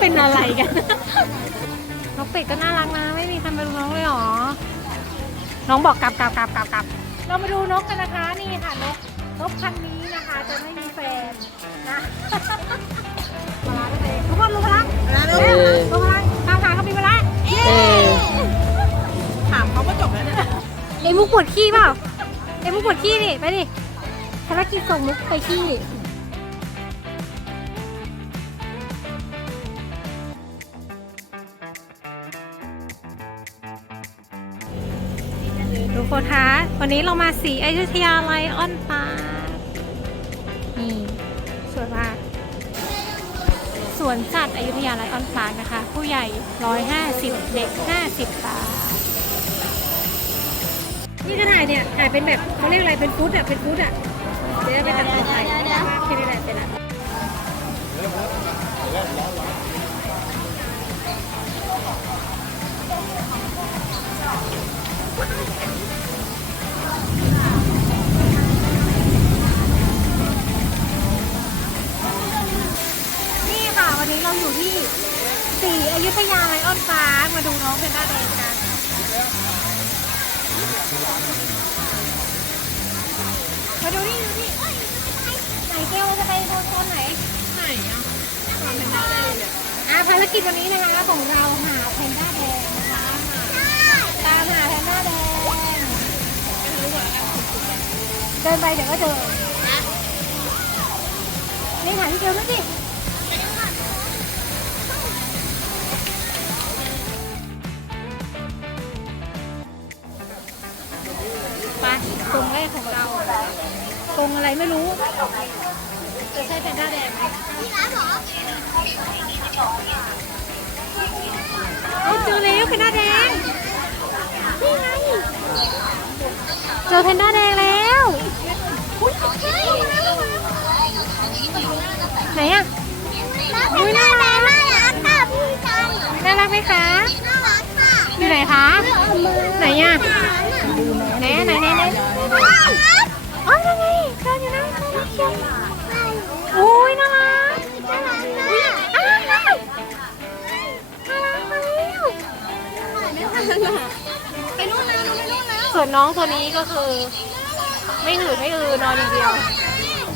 เป็นอะไรกันน้องเป็ดก็น่ารักนะ ไม่มีใครมาดูน้องเลยเหรอ น้องบอกกลับกลับกลับกลับกลับเรามาดูนกกันนะคะนี่ค่ะนกนกพันธุ์นี้นะคะ จะไม่มีแฟนนะมาลาตัวเองทุกคนรู้พลังเออรู้พลังตามหาเขามีเวลาเย้เออถามเขาก็จบแล้วเนี่ยไอ้มุกปวดขี้เปล่าไอ้มุกปวดขี้นี่ไปดิภารกิจส่งมุกไปขี้ วันนี้เรามาสีอยุธยาไลออนพาร์คนี่สวยมากสวนสัตว์อยุธยาไลออนพาร์คนะคะ ผู้ใหญ่ 150 เด็ก 50บาทนี่จะถ่ายเนี่ยถ่ายเป็นแบบเขาเรียกอะไรเป็นฟุตอะเป็นฟุตอะเดี๋ยวไปตัดต่อไปแค่นี้แหละเสร็จแล้ว นี้เราอยู่ที่สีอยุธยาไลออนพามาดูน้องเป็นด้าแดงกันมาดูนี่ดูนี่ไหนเกลจะไปโซนไหนไหนอะตอนเป็นหน้าเลยอ่าภารกิจวันนี้นะคะของเราหาแพนด้าแดงนะคะตามหาแพนด้าแดงเดินไปเดี๋ยวก็เจอนี่หาที่เกลด้วยสิ ตรงอะไรไม่รู้จะใช่แพนด้าแดงไหมเอาเจอแล้วแพนด้าแดงนี่ไงเจอแพนด้าแดงแล้วไหนอะอุ้ยน่ารักน่ารักค่ะพี่จันน่ารักไหมคะน่ารักค่ะอยู่ไหนคะไหนอะไหนอะไหนไหนไหน อ๋อนั่นไงเจออยู่นะเชียวอุ้ยน่ารักอุ๊ยอ้าวน่ารักน่ารักมาแล้วไปนู่นแล้วไปนู่นแล้วส่วนน้องตัวนี้ก็คือ ไม่หืดไม่อือนอนอย่างเดียว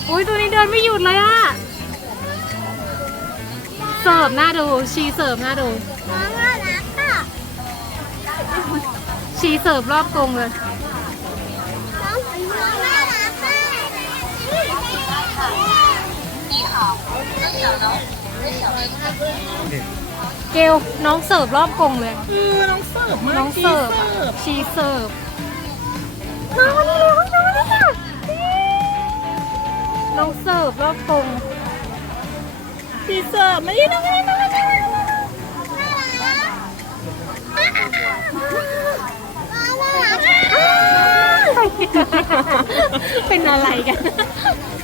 อุ้ยตัวนี้เดินไม่หยุดเลยอะเสิร์ฟหน้าดู ชีเสิร์ฟหน้าดู น่ารักค่ะ ชีเสิร์ฟรอบกรงเลย เกลน้องเสิร์ฟรอบกรงเลยเออน้องเสิร์ฟมากน้องเสิร์ฟอะชีเสิร์ฟน้องมานี่แล้วน้องมานี่ค่ะน้องเสิร์ฟรอบกรงชีเสิร์ฟไม่ได้น้องไม่ได้น้องไม่ได้เป็นอะไรกันน่ารักค่ะ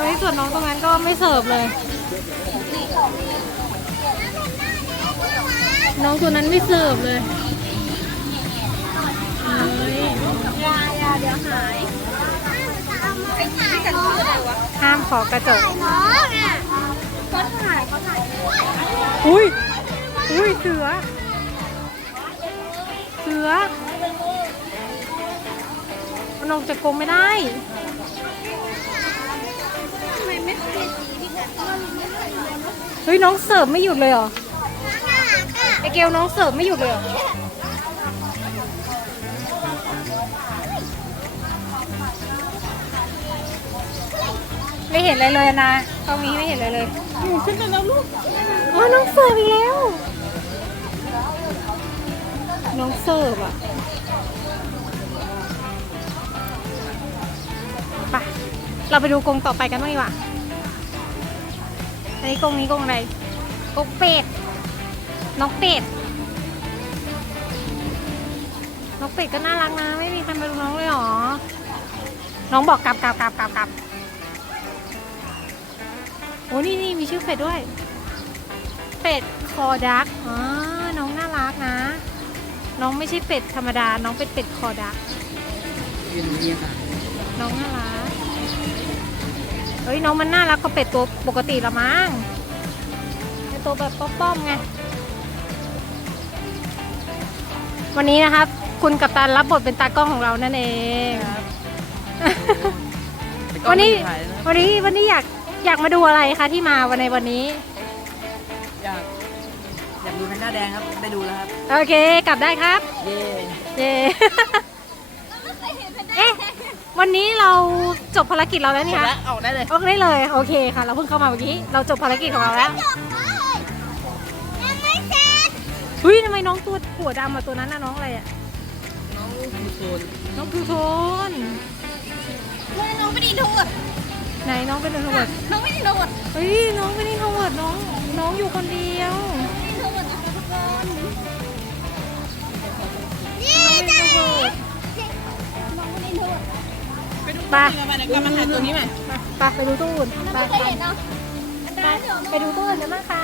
เอ้ยส่วนน้องตรงนั้นก็ไม่เสิร์ฟเลย น้องตัวนั้นไม่เสิร์ฟเลยเอ้ยยายาเดี๋ยวหายไปถ่ายน้องห้ามขอกระจกถ่ายน้องอะเขาถ่ายเขาถ่ายอุ้ย อุ้ยเสือ เสือมันออกจากกรงไม่ได้ทำไมไม่ เคยสีพี่กันเฮ้ยน้องเสิร์ฟไม่หยุดเลยเหรอน่ารักค่ะไอเกลน้องเสิร์ฟไม่หยุดเลยเหรอไม่เห็นอะไรเลยนะตรงนี้ไม่เห็นอะไรเลยหนูขึ้นไปแล้วลูกอ๋อน้องเสิร์ฟอีกแล้ว น้องเสิร์ฟอะไปเราไปดูกรงต่อไปกันบ้างดีกว่า อันนี้กรงนี้กรงอะไรกรงเป็ดน้องเป็ดน้องเป็ดก็น่ารักนะ ไม่มีใครมาดูน้องเลยเหรอ น้องบอกกลับกลับกลับกลับกลับโอ้นี่นี่มีชื่อเป็ดด้วย เป็ดคอดักอ๋อน้องน่ารักนะ น้องไม่ใช่เป็ดธรรมดา น้องเป็นเป็ดคอดักน้องน่ารักเอ ฮ้ยน้องมันน่ารักกว่าเป็ดตัวปกติละมั้งเป็นตัวแบบป้อมๆไง วันนี้นะครับ คุณกัปตันรับบทเป็นตากล้องของเรานั่นเองวันนี้วันนี้วันนี้อยากอยากมาดูอะไรคะที่มาวันในวันนี้ อยากอยากดูแพนด้าแดงครับ ได้ดูแล้วครับ โอเค กลับได้ครับ เย่เย้เอ๊ะ วันนี้เราจบภารกิจเราแล้วนี่คะแล้วออกได้เลยออกได้เลย โอเคค่ะ เราเพิ่งเข้ามาเมื่อกี้ เราจบภารกิจของเราแล้วจบเลยยังไม่เสร็จเฮ้ยทำไมน้องตัวหัวดำอะตัวนั้นน่ะน้องอะไรอะน้องทูโทนน้องทูโทนน้องไม่ได้ดูดไหนน้องเป็นอินโทรเวิร์ดน้องไม่ได้ดูดเฮ้ยน้องเป็นอินโทรเวิร์ดน้อง น้องอยู่คนเดียวดูดนะคะทุกคนนี่น้องเป็นจ้ะ ไปมาเดี๋ยวกันมาถ่าตัวนี้ไหมไปไปดูตู้อื่นไปไม่เคไปยเห็นเนาะไปไปดูตู้อื่นกันบ้างค่ะ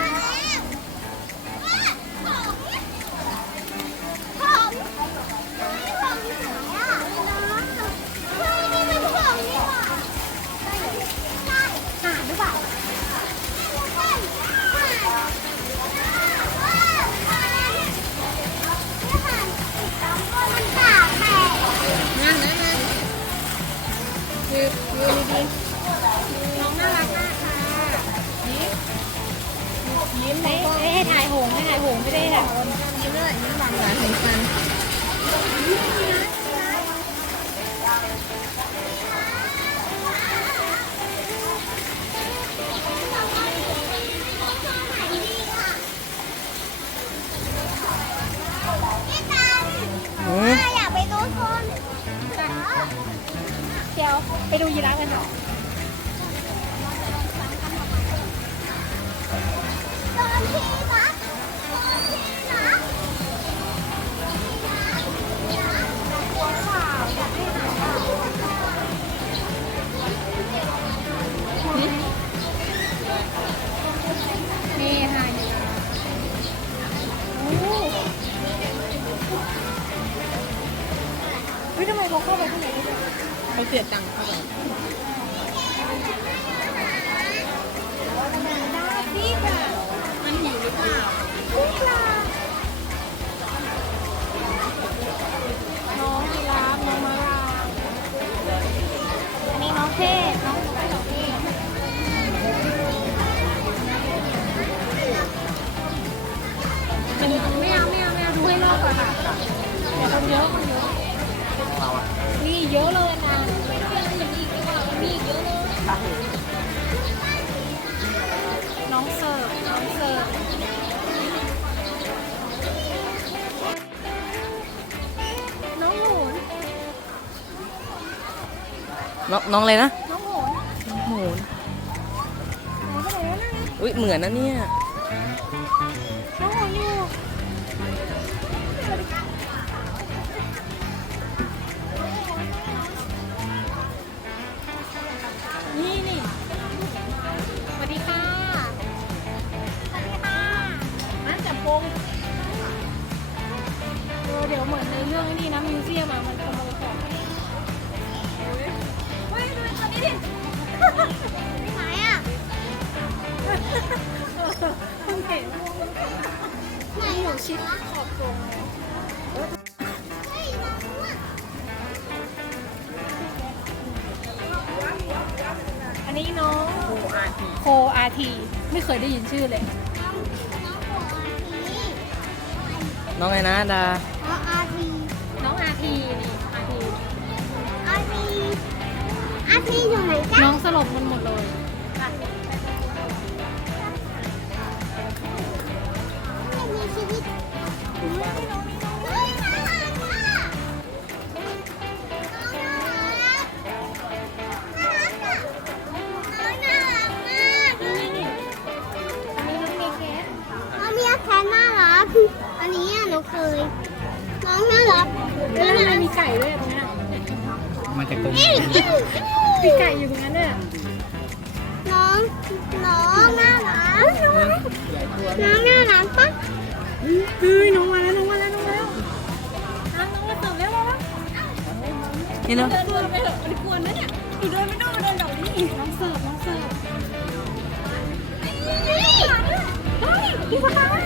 ไปดูยีราฟกันเหรอ น้องน้องอะไรนะ น้องโหนหมูนไหนไปไหนแล้วนะอุ้ยเหมือนนะเนี่ย ชื่อเลย น้องหัวอาทีน้องไงนะดาอ๋ออาทีน้องอาทีนี่อาทีอาทีอาทีอยู่ไหนจ๊ะน้องสลบมันหมดเลยไม่มีชีวิตเฮ้ยน่ารั ราเคย น้องน่ารักแล้วมันมีไก่ด้วยตรงนั้นมาจากตรงนี้มีไก่อยู่ตรงนั้นด้วยน้อง น้องน่ารักน้องน่ารักปะเฮ้ยน้องมาแล้วน้องมาแล้วน้องมาแล้วน้องมาตบแล้วว่าเดินวไปเถอะมันกวนนะเนี่ยหนูเดินไม่ต้องมาเดินเดอกนี้น้องเสิร์ฟน้องเสิร์ฟนี่พี่ฟ้า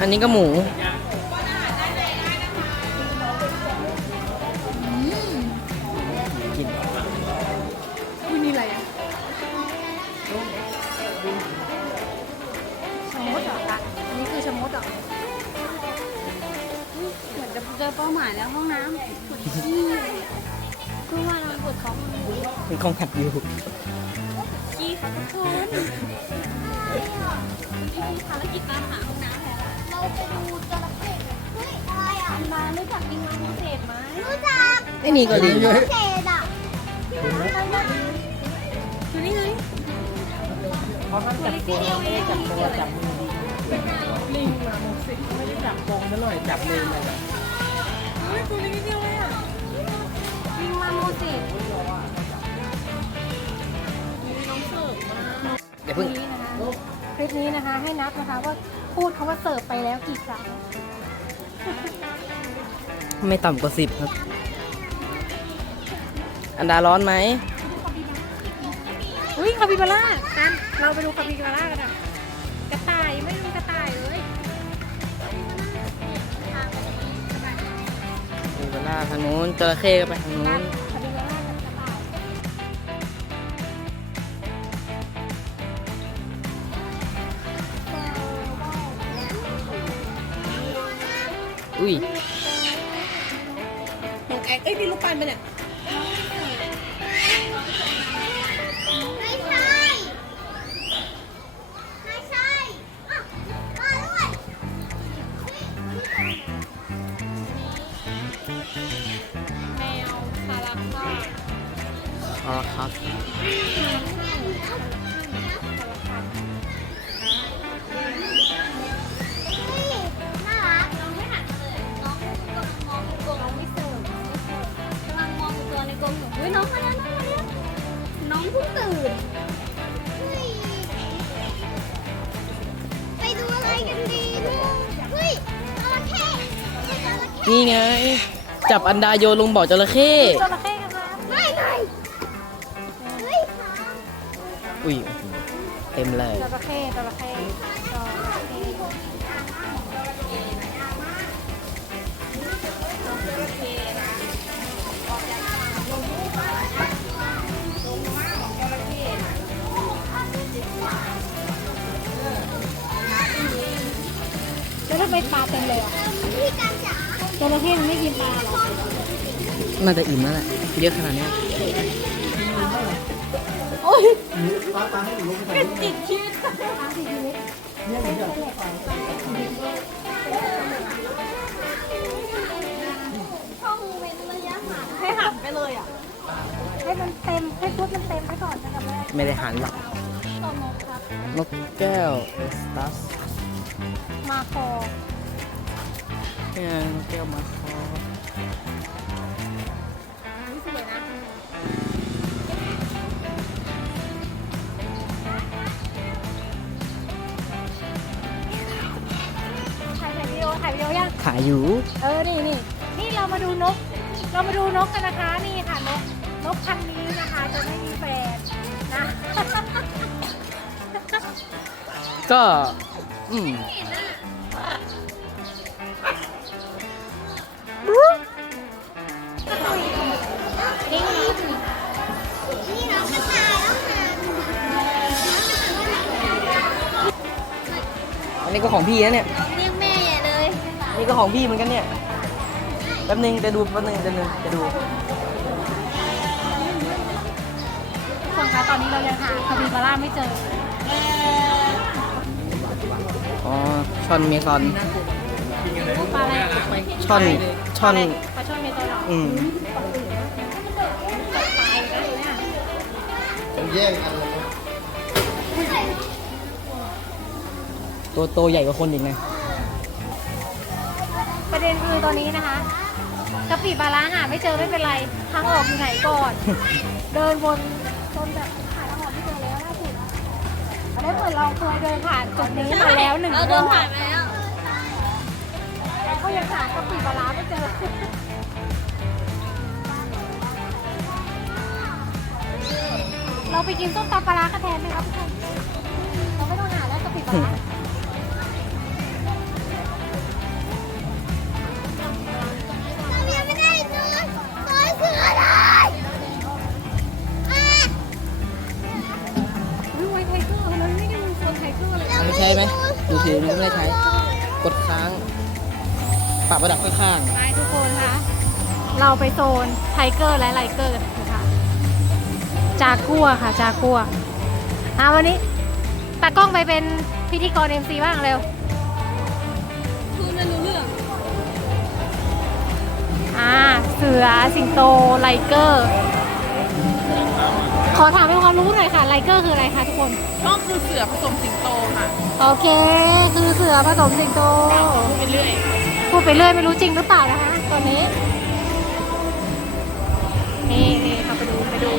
อันนี้ก็หมูกินอุ้ยนี่อะไรอะชะมดเหรอคะอันนี้คือชะมดเหรอเหมือนจะเจอเป้าหมายแล้วห้องน้ำปวดขี้คือว่าเราปวดท้องเป็นของหัดอยู่ขี้ค่ะทุกคนที่มีภารกิจตามหาห้องน้ำแล้ว เราไปดูจระเข้เฮ้ยอะไรอะอันมารู้จักลิงมังกรเศษไหมรู้จักไอ้นี่ก็ดีเศษอะที่มันทำได้คือนี่ไงเพราะท่านจับตัวไม่ได้จับตัวจับมือลิงมาหมดสิไม่ได้จับตรงซะหน่อยจับมือเลยเฮ้ยตัวนี้นิดเดียวเลยอะลิงมาโมเสสเดี๋ยวเพิ่งนี่นะคะคลิปนี้นะคะให้นับนะคะว่า พูดคำว่าเสิร์ฟไปแล้วกี่ครั้งไม่ต่ำกว่าสิบครับ อันดาร้อนไหมอุ้ยคาปิบาร่ากันเราไปดูคาปิบาร่ากันอะกระต่ายไม่มีกระต่ายเลยมีเวลาทางนู้นจระเข้ก็ไปทางนู้กัน อุ้ยของแอ๊กเอ้ยพี่ลูกปันไปเนี่ยไม่ใช่ ไม่ใช่อะมาด้วยแมวคาราคาอ๋อครับ นี่ องเพิ่งตื่นเฮ้ยไปดูอะไรกันดีลูกเฮ้ยจระเข้เฮ้ยจระเข้นี่ไง จับอันดาโยนลงบ่อจระเข้จระเข้กันนะไม่ไงเฮ้ยขาอุ้ยเต็มเลยจระเข้จระเข้ ไมปลาเต็มเลยอะพี่กันจ๋าจระเข้มันไม่กินปลาหรอน่าจะอิ่มแล้วแหละเยอะขนาดเนี้ยเป็นติดชีวิตปลาติดชีวิตช่องเว้นระยะห่างให้หันไปเลยอะ ให้มันเต็ม ให้ชุดมันเต็มไปก่อนนะกับแม่ไม่ได้หันหรอกต่อนกครับนกแก้วเอสตัส มาคอเนี่ยนกแก้วมาคอนี่สวยนะถ่ายวิดีโอถ่ายวิดีโอยังถ่ายอยู่ เออ นี่นี่ นี่เรามาดูนก เรามาดูนกกันนะคะ นี่ค่ะนก นกพันธุ์นี้นะคะ จะไม่มีแฟนนะ ก็ อืมนี่นี่นี่น้องกระต่ายแล้วค่ะอันนี้ก็ของพี่นะเนี่ย เรียกแม่ใหญ่เลยนี่ก็ของพี่เหมือนกันเนี่ย แป๊บนึงจะดูแป๊บนึงจะดูจะดูทุกคนคะตอนนี้เรายังหาคาบิบาร่าไม่เจอ อ๋อช่อนเมซอนปลาอะไรช่อนช่อนปลาช่อนเมตอลอืมตายแล้วเนี่ยตัวโตใหญ่กว่าคนอีกไงประเด็นคือตอนนี้นะคะกะปิปลาร้าหาไม่เจอไม่เป็นไรทางออกอยู่ไหนก่อน เดินวนจนแบบ อันนี้เหมือนเราเคยเดินผ่านจุดนี้มาแล้วหนึ่งเรารเดินอบผ่านมาแล้วแต่ก็ยังหากะปิปลาร้าไม่เจอเราไปกินส้มตำปลาร้ากันแทนไหมครับทุกคนเราไม่ต้องหาแล้วกะปิปลาร้าเรา มันไม่ได้ใช้ กดค้าง ปรับระดับข้างไปทุกคนคะ เราไปโซนไทเกอร์และไลเกอร์กันนะคะ จากัวค่ะ จากัวอะวันนี้ตากล้องไปเป็นพิธีกร MC บ้างเร็ว คือไม่รู้เรื่อง อ่า เสือสิงโตไลเกอร์ ขอถามเป็นความรู้หน่อยค่ะไลเกอร์คืออะไรคะทุกคน ก็คือเสือผสมสิงโตค่ะโอเค คือเสือผสมสิงโตไปเรื่อย พูดไปเรื่อยไม่รู้จริงหรือเปล่านะคะ ตอนนี้ นี่นี่เข้าไปดูไปดู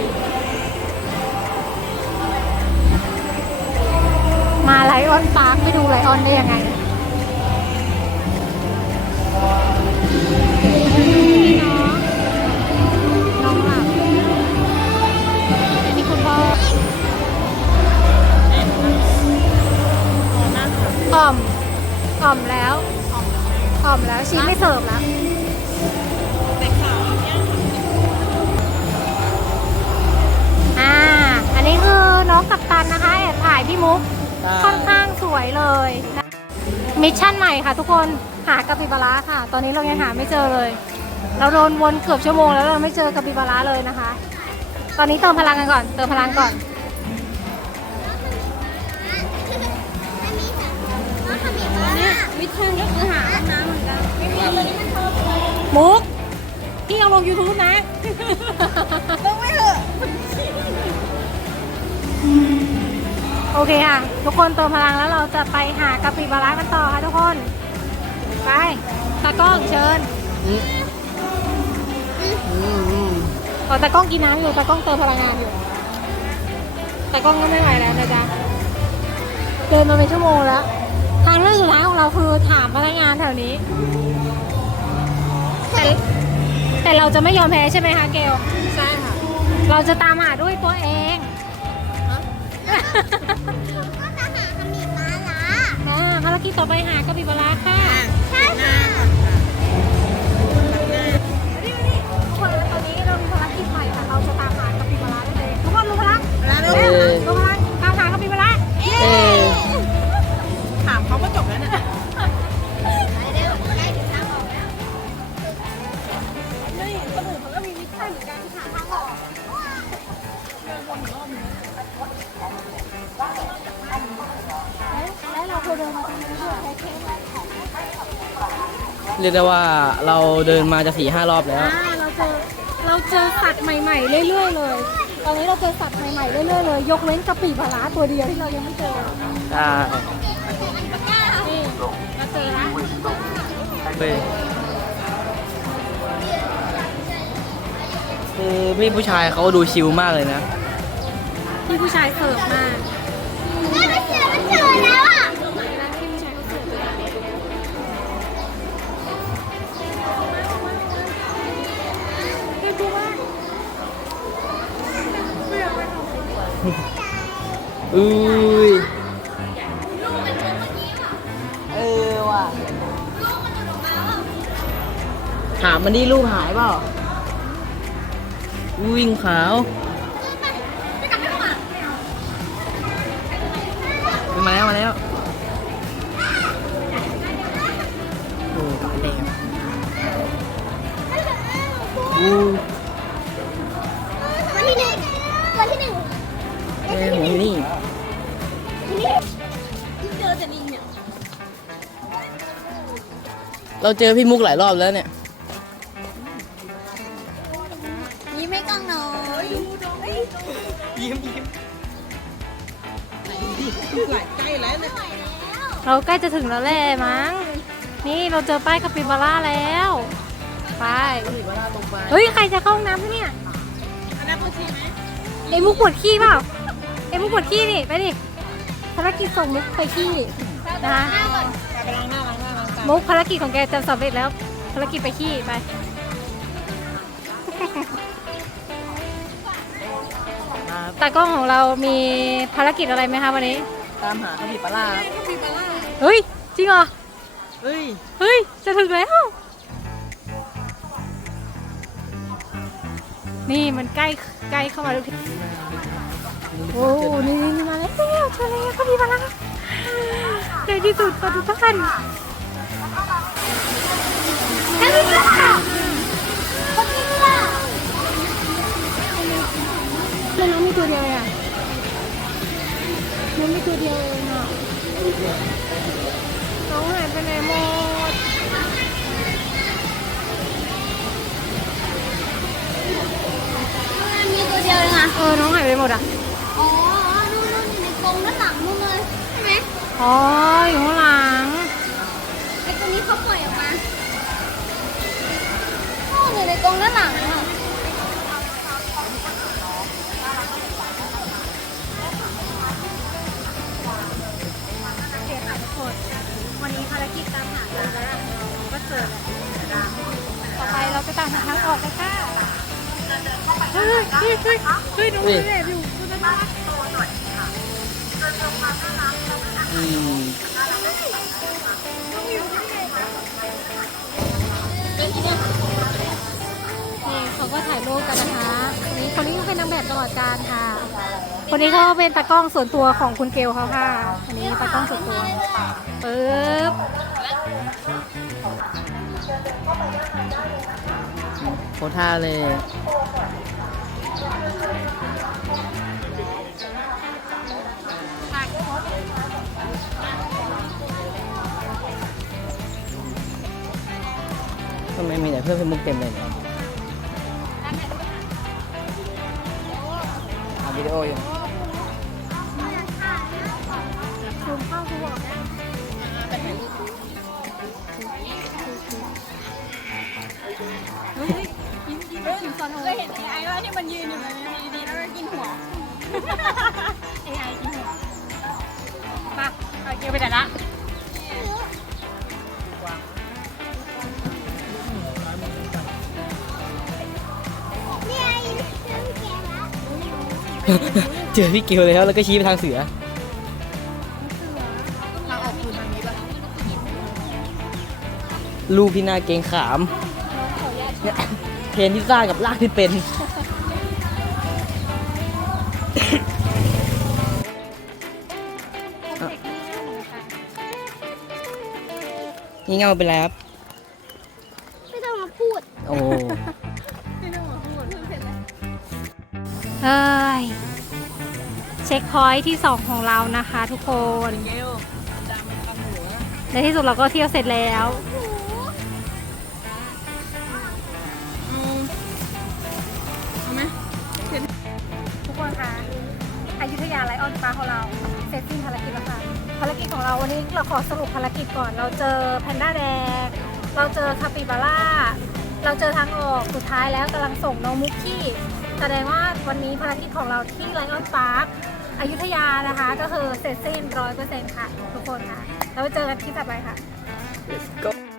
มาไลออนปาร์คไม่ดูไลออนได้ยังไง นนี้เรายังหาไม่เจอเลย เราโดนวนเกือบชั่วโมงแล้วเราไม่เจอกาปิบาร่าเลยนะคะ ตอนนี้เติมพลังกันก่อน เติมพลังก่อนน้องทำอีกแล้วเนี่ยวิทย์ก็คือหาห้องน้ำเหมือนกันมุกพี่เอาลง YouTube นะลงไม่เถอะโอเคค่ะ ทุกคนเติมพลังแล้วเราจะไปหากาปิบาร่ากันต่อค่ะทุกคน ไปตากล้องเชิญอืมอืมอืมขอตากล้องกินน้ำอยู่ตากล้องเติมพลังงานอยู่ตากล้องก็ไม่ไหวแล้วนะจ๊ะเดินมาเป็นชั่วโมงแล้วทางเลือกสุดท้ายของเราคือถามพนักงานแถวนี้ แต่แต่เราจะไม่ยอมแพ้ใช่ไหมคะเกลใช่ค่ะ เราจะตามหาด้วยตัวเองก็จะหาทำอีกแล้วล่ะอ่าภารกิจต่อไปหากระปิบาราค่ะใช่ค่ะ เรียกได้ว่าเราเดินมาจะสี่ห้ารอบแล้ว อ่าเราเจอเราเจอสัตว์ใหม่ๆเรื่อยๆเลย ตอนนี้เราเจอสัตว์ใหม่ๆเรื่อยๆเลย ยกเว้นกระปิบาราตัวเดียวที่เรายังไม่เจอ ใช่นี่เราเจอแล้วไปคือพี่ผู้ชายเขาดูชิลมากเลยนะ พี่ผู้ชายเสิร์ฟมาก แม่ไป อุ้ยเออว่ะถามมันดิลูกหายเปล่าวิ่งขาวมาแล้วมาแล้วโอ้ตายแล้วอู้ เราเจอพี่มุกหลายรอบแล้วเนี่ย ยิ้มให้กล้องหน่อยยิ้มยิ้มหลายใกล้แล้วเนี่ยเราใกล้จะถึงแล้วแหละมั้ง นี่เราเจอป้ายคาปิบาร่าแล้วไปเวลาลงไปเฮ้ย ใครจะเข้าห้องน้ำปะเนี่ยอันนั้นปวดฉี่ไหมเอ็มมุกปวดขี้เปล่าเอ็มมุกปวดขี้นี่ ไปดิภารกิจส่งมุกไปขี้นะคะ ไปล้างหน้าล้างหน้าล้างตามุกภารกิจของแกจะสำเร็จแล้ว ภารกิจไปขี้ไป ตากล้องของเรามีภารกิจอะไรไหมคะวันนี้ ตามหาคาปิบาร่าเฮ้ย จริงเหรอ เฮ้ย เฮ้ย จะถึงแล้ว นี่มันใกล้ใกล้เข้ามาทุกทีโอ้นี่นี่มาแล้วเจอแล้วเขามีมาแล้วในที่สุดค่ะทุกท่าน คาปิบาร่าคาปิบาร่าแล้วน้องมีตัวเดียวอะน้องมีตัวเดียวเองอะน้องหายไปไหนหมดมีตัวเดียวเองอะ เออ น้องหายไปหมดอะ อ๋อนู่นนู่นอยู่ในกรงด้านหลังนู่นเลย ใช่ไหมอ๋อ อยู่ข้างหลัง ไอ้ตัวนี้เขาปล่อยออกมา อ๋ออยู่ในกรงด้านหลังอะโอเคค่ะทุกคน วันนี้ภารกิจตามหากันแล้วก็เจอแล้วต่อไปเราจะตามหาทางออกกันค่ะเฮ้ยเฮ้ยเฮ้ยเฮ้ยน้องเฮ้ยแอบอยู่คุณนะอืมนี่เขาก็ถ่ายรูปกันนะคะนนี้คนนี้ก็เป็นนางแบบตลอดการค่ะ คนนี้เขาเป็นตากล้องส่วนตัวของคุณเกลเขาค่ะอันนี้ตากล้องส่วนตัวปึ๊บโคท่าเลยทำไมมีแต่เพื่อนเป็นมุกเต็มเลยเนี่ย วิดีโออยู่ซูมเข้าซูมออกได้เฮ้ยกินกินกินซอนโฮเคยเห็นไอ้ไอว่าที่มันยืนอยู่แบบนี้ดีๆแล้วก็กินหัวไอไอกินหัวมาเอาเกียวไปไหนละ เจอพี่เกลแล้วแล้วก็ชี้ไปทางเสือเราออกคืนมันนี้ป่ะลูกที่น่าเกรงขามเนี่ยเทรนที่สร้างกับลากที่เป็น นี่เงาเป็นไรครับ เช็คพอยท์ที่ 2 ของเรานะคะ ทุกคน ในที่สุดเราก็เที่ยวเสร็จแล้วเอาไหมทุกคนคะอยุธยาไลออนปาร์คของเรา เสร็จสิ้นภารกิจแล้วค่ะ ภารกิจของเราวันนี้เราขอสรุปภารกิจก่อน เราเจอแพนด้าแดง เราเจอคาปิบาร่า เราเจอทางออก สุดท้ายแล้วกำลังส่งน้องมุกกี้ แสดงว่าวันนี้ภารกิจของเราที่ไลออนปาร์ค อยุธยานะคะ ก็คือเสร็จสิ้นร้อยเปอร์เซ็นต์ค่ะ ทุกคนค่ะ แล้วเจอกันที่ต่อไปค่ะ Let's go